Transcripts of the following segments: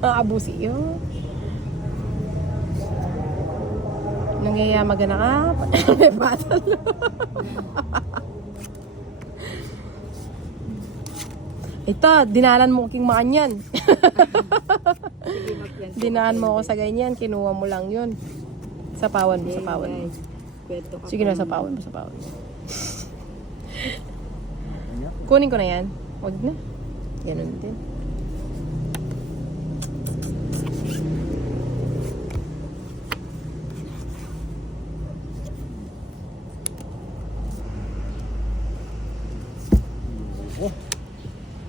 Abusi yun. Nangyayamaga na ka. May batal. Ito, dinalan mo king makanyan. Dinaan mo ako sa ganyan, kinuha mo lang yun. Sapawan mo, sapawan mo. Sige na, sapawan mo, sapawan mo. Kunin ko na yan. Huwag na. Ganun din.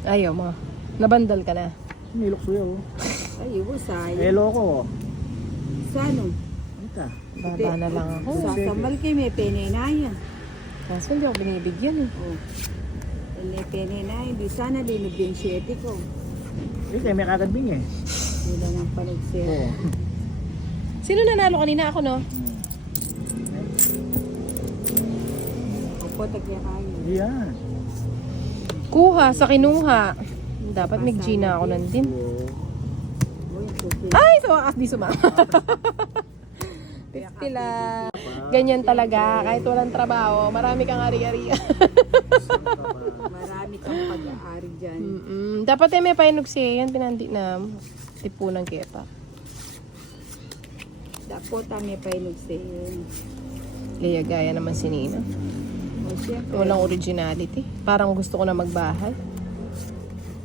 Ayaw mo. Nabandal ka na. Nilok suya oh. Ay, sayang. Elo ko. Sa ano? Ita. Baba na lang ako. Sa kamal kayo may pene na yan. Kaso hindi ako binibigyan. Oh. May pene na yan. Di sana linog yung 7 ko. Eh, may kagad-bing eh. Hindi lang ang panagsiya. Oo. Sino nanalo kanina? Ako, no? Opo, tagya kayo. Yan. Kuha sa kinuha. Dapat may Gina ako nandin. Oo. Oh, yung puti. Ay, sumakas di sumama. 50 lang. Ganyan talaga. Kahit walang trabaho, marami kang ari-ari. Marami kang pag-aari dyan. Dapat may painog siya. Yan, pinandi na. Tipo ng kepa. Dapat may painog sa yun. Gaya-gaya naman si Nina. O siyempre, Walang originality. Parang gusto ko na magbahay.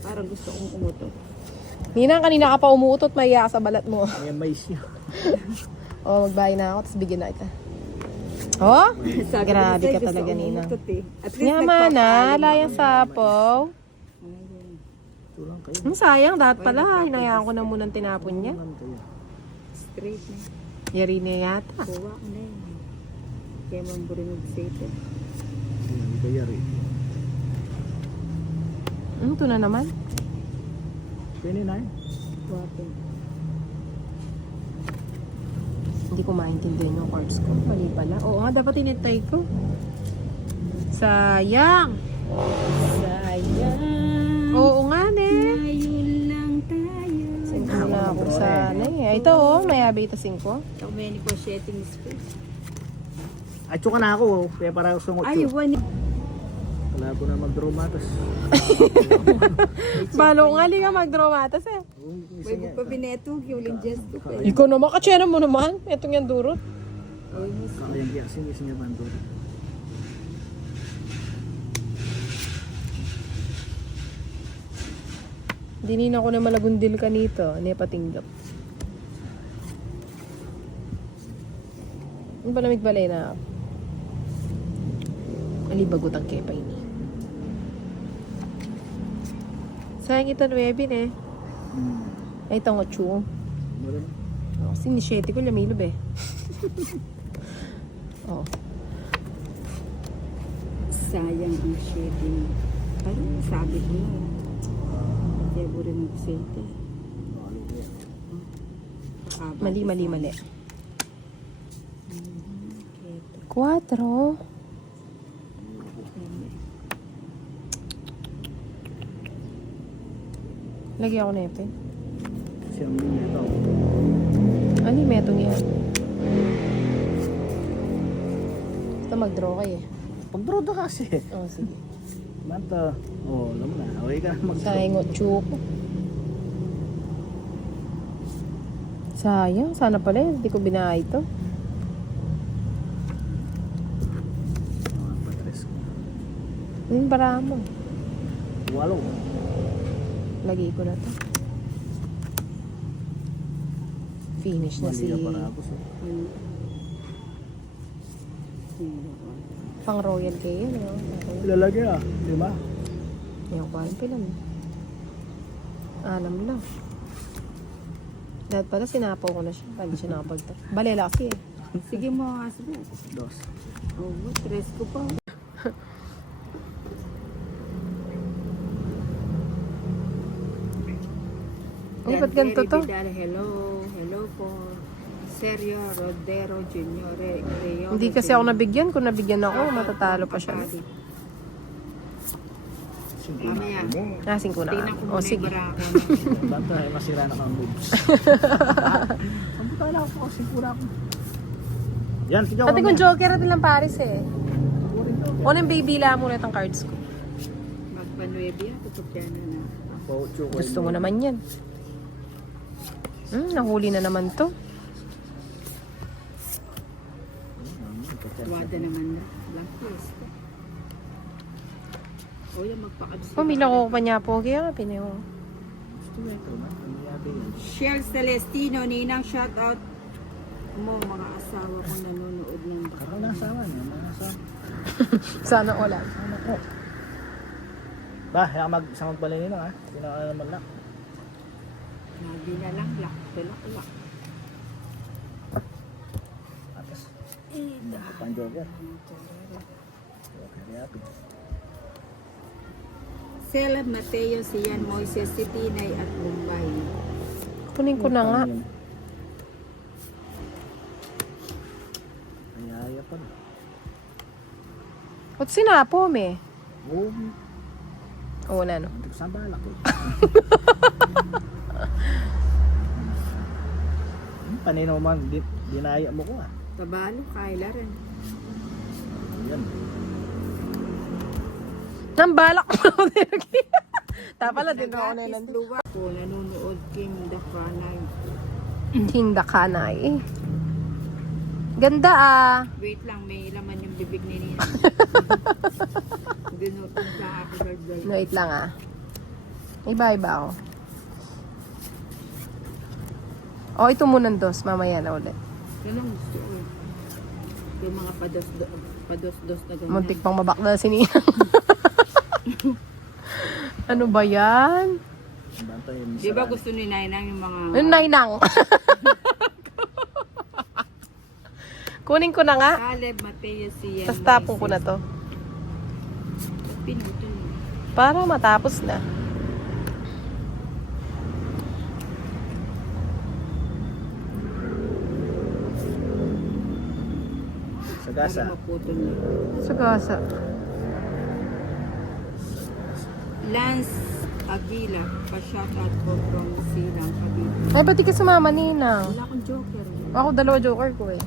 parang gusto kong umutot. Nina, kanina ka pa umuutot, maiya ka sa balat mo. May mais niya. O, magbahay na ako, tapos bigyan na kita. Oh? Sabi Grabe ko ka sa'yo, talaga, gusto kong Nina. umutot eh. At least Yaman na, nagpapaalam layang ako. sapaw. Ayun. Tulang kayo. Ang sayang, dapat pala. Hinayaan ko na munang tinapon niya. Tulang kayo. Straight na. Yari niya yata. Kuha ko na yun. Kaya mamburinog sa ito. Hindi ba yari? Ito na naman. 29. Guwapo. Hindi ko maintindihan yung cards ko. Mali pala. Oo nga, dapat tinitay ko. Sayang! Sayang. Oo nga, ne. Ngayon lang tayo. Singko na ako sana eh. Ito oh, may abita 5. Ito may negotiating space. Ay, tsuka na ako. Kaya para gusto mo Ay, one. Wala ko na mag-draw matas. Balo nga, li ka mag-draw matas eh. May pa binetog yung linjes ko pa. Ikaw naman, katsera mo naman. Itong yan durot. Ay, miss. Kakayang kaya kasi niya bando. Dinin ako na malagundil ka nito. Ano yung patinggap? Ano ba lamig balay na? Alibagot ang kepa ini. Sayang ito 9 eh. Ay, itong 8. Meron. Kasi ni 7 ko lamilob eh. Oh. Sayang ang shading. Parang sabi ko na. Kaya burinog sa ito. Mali. Ito. 4. Lagi ako na ipin. Siyang linya ito. Ano yung metong yan? Basta mag-draw kayo eh. Pag-draw na kasi. Oh, sige. Manta. Oh, alam mo na. Okay ka na mag-draw. Sayang 8 ko. Sayang. Sana pala hindi ko binahay ito. Patres ko. Yung para mo. 8. Lagi ko na to. Finish na si... Mali ka para ako. Pang royal kayo. No? Ilalagay ah. 5. Yung kuhaan pilam. 6 lang. Dahil pala sinapaw ko na siya. Hindi siya nakapagta. Balela kasi eh. Sige mo nga sabi. 2. Oh, tres ko pa. Ay, ba't ganito to? Vidal, hello po. Sergio Rodero Jr. Hindi kasi ako nabigyan. Kung nabigyan ako, matatalo pa siya. Singko na Mamaya. ako mo. Ah, 5 na. Tingnan ko O, muna yung sige. barako. Banta ay masira na kang moves. Ang buta na ako, singko na ako. Yan, tignan Pati kung joker natin lang Paris eh. O nang baby lang muna itong cards ko. Magpanuebi ako, tutyan na. Gusto mo naman yan. Nahuli na naman to. Wada naman na. Blacklist. O yung magpakabsi. Pumila ko pa niya po. Kaya nga pinayo. Shell Celestino, Ninang, shoutout mo mga asawa kong nanonood ng Karang nasawa niya, nasawa. Sana wala. Ano ko? Ba, kaya mag-isang magbalay nila ha. Pinaka naman lang. Nabi na lang, lak. Tapos, pan-joker. Kaya happy. Sela Mateo, Sian, Moises, Sitinay at Mumbai. Kunin ko na nga. Kaya pa. Ba't sinapom eh? Oo, Oo na no. hindi ko saan balak eh. Panino man, dinaya mo ko ah. Tabalo, Kyla rin. Yan. Nang balak mo din. Tapala din ako na Nagatis luwa ko, nanonood Kim Dakranay. Hinda ka na eh. Ganda ah. Wait lang, may laman yung bibig ni Nina. Dinutong sa ako birthday. Wait lang ah. Iba-iba ako. O, ito muna dos. Mamaya na ulit. Yan ang gusto ko. Yung mga pados-dos na ganyan. Muntik pang mabakla si Nina. Ano ba yan? Banta yun. Di ba gusto ni Nainang yung mga... Yung nainang. Kunin ko na nga. Caleb, Mateo, Sian, Tapos tapon ko na to. Pinuto niya. Para matapos na. Sagasa. Para maputo niya. Sagasa. Lance Aguila, pa-shoutout ko from Silang, Cavite. Ay, ba't di ka sumama, Ninang? Wala akong joker. Ako, 2 joker ko eh.